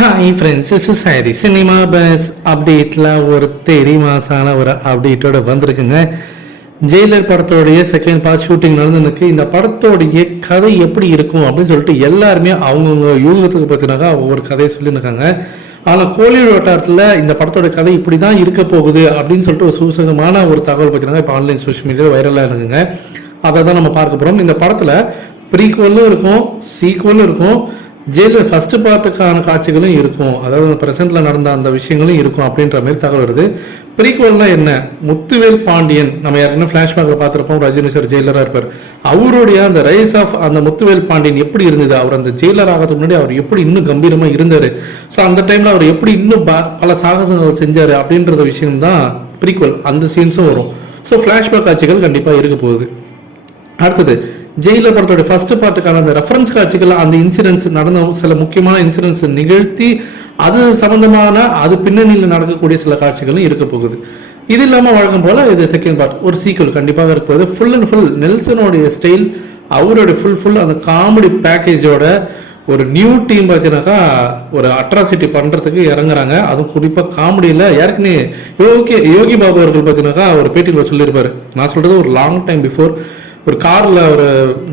Hi friends, this is Hari. Cinema bus அப்டேட்டில் ஒரு தெரி மாசான ஒரு அப்டேட்டோட வந்திருக்குங்க. ஜெயிலர் படத்தோடைய செகண்ட் பார்ட் ஷூட்டிங் நடந்துருக்கு. இந்த படத்தோடைய கதை எப்படி இருக்கும் அப்படின்னு சொல்லிட்டு எல்லாருமே அவங்கவுங்க யூகத்துக்கு பார்த்தினாக்கா ஒவ்வொரு கதையை சொல்லியிருக்காங்க. ஆனால் கோலிவுட் வட்டாரத்தில் இந்த படத்தோட கதை இப்படி தான் இருக்க போகுது அப்படின்னு சொல்லிட்டு ஒரு சூசகமான ஒரு தகவல் பார்த்தீங்கன்னா இப்போ ஆன்லைன் சோஷியல் மீடியாவில் வைரலாக இருக்குங்க. அதை தான் நம்ம பார்க்க போகிறோம். இந்த படத்தில் ப்ரீக்வலும் இருக்கும், சீக்வலும் இருக்கும், ஜெயிலர் ஃபர்ஸ்ட் பார்ட்டுக்கான காட்சிகளும் இருக்கும், அதாவது பிரசன்ட்ல நடந்த அந்த விஷயங்களும் இருக்கும் அப்படின்ற மாதிரி தகவல் வருது. ப்ரீக்வல்னா என்ன? முத்துவேல் பாண்டியன் நம்ம யாருக்குன்னா ஃபிளாஷ்பேக்ல பார்த்துருப்போம். ரஜினி சார் ஜெயிலராக இருப்பார். அவருடைய அந்த ரைஸ் ஆஃப் அந்த முத்துவேல் பாண்டியன் எப்படி இருந்தது, அவர் அந்த ஜெயிலர் ஆகிறதுக்கு முன்னாடி அவர் எப்படி இன்னும் கம்பீரமா இருந்தார், ஸோ அந்த டைம்ல அவர் எப்படி இன்னும் பல சாகசங்கள் செஞ்சாரு அப்படின்ற விஷயம் தான் ப்ரீக்வல். அந்த சீன்ஸும் வரும். ஸோ ஃபிளாஷ்பேக் காட்சிகள் கண்டிப்பாக இருக்க போகுது. அடுத்தது ஜெயிலர் படத்தோட ஃபர்ஸ்ட் பார்ட்டுக்கான அந்த ரெஃபரன்ஸ் காட்சிகள், அந்த இன்சிடென்ட்ஸ் நடந்த சில முக்கியமான இன்சிடென்ட்ஸ் நிகழ்த்தி அது சம்பந்தமான அது பின்னணியில் நடக்கக்கூடிய சில காட்சிகளும் இருக்க போகுது. இது இல்லாமல் வழக்கம் போல இது செகண்ட் பார்ட் ஒரு சீக்வல் கண்டிப்பாக இருக்க போகுது. ஃபுல் அண்ட் ஃபுல் நெல்சனுடைய ஸ்டைல், அவருடைய ஃபுல் அந்த காமெடி பேக்கேஜோட ஒரு நியூ டீம் பார்த்தீங்கன்னாக்கா ஒரு அட்ராசிட்டி பண்ணுறதுக்கு இறங்குறாங்க. அதுவும் குறிப்பாக காமெடியில் ஏற்கனவே யோகி பாபு அவர்கள் பார்த்தீங்கன்னாக்கா ஒரு பேட்டியில் சொல்லியிருப்பாரு. நான் சொல்றது ஒரு லாங் டைம் பிஃபோர் ஒரு காரில் ஒரு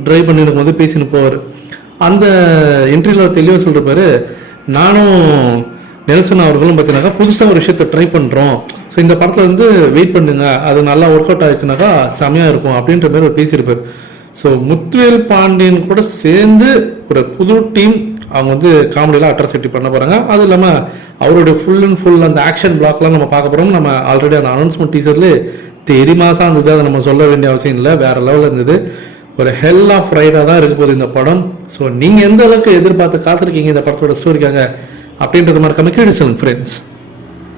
டிரைவ் பண்ணிருக்கும் போது பேசின்னு போவார். அந்த இன்டர்வியூவில் தெளிவாக சொல்லிருப்பாரு, நானும் நெல்சன் அவர்களும் பார்த்தீங்கன்னாக்கா புதுசாக ஒரு விஷயத்தை ட்ரை பண்ணுறோம், ஸோ இந்த படத்தில் வந்து வெயிட் பண்ணுங்க, அது நல்லா ஒர்க் அவுட் ஆயிடுச்சுனாக்கா செமையாக இருக்கும் அப்படின்ற மாதிரி ஒரு பேசியிருப்பார். ஸோ முத்துவேல் பாண்டியன் கூட சேர்ந்து ஒரு புது டீம் அவங்க வந்து காமெடியெலாம் அட்ராசிட்டி பண்ண போகிறாங்க. அது இல்லாமல் அவருடைய ஃபுல் அண்ட் ஃபுல் அந்த ஆக்ஷன் பிளாக்லாம் நம்ம பார்க்க போகிறோம். நம்ம ஆல்ரெடி அந்த அனௌன்ஸ்மெண்ட் டீசர்லேயே தெரி மாசம் இருந்தது, அதை நம்ம சொல்ல வேண்டிய அவசியம் இல்லை, வேற லெவலில் இருந்தது. ஒரு ஹெல் ஆஃப் ரைடாக தான் இருக்க போகுது இந்த படம். ஸோ நீங்கள் எந்த அளவுக்கு எதிர்பார்த்து காத்திருக்கீங்க இந்த படத்தோட ஸ்டோரிக்காக அப்படின்றது மாதிரி கீழே சொல்லுங்க ஃப்ரெண்ட்ஸ்.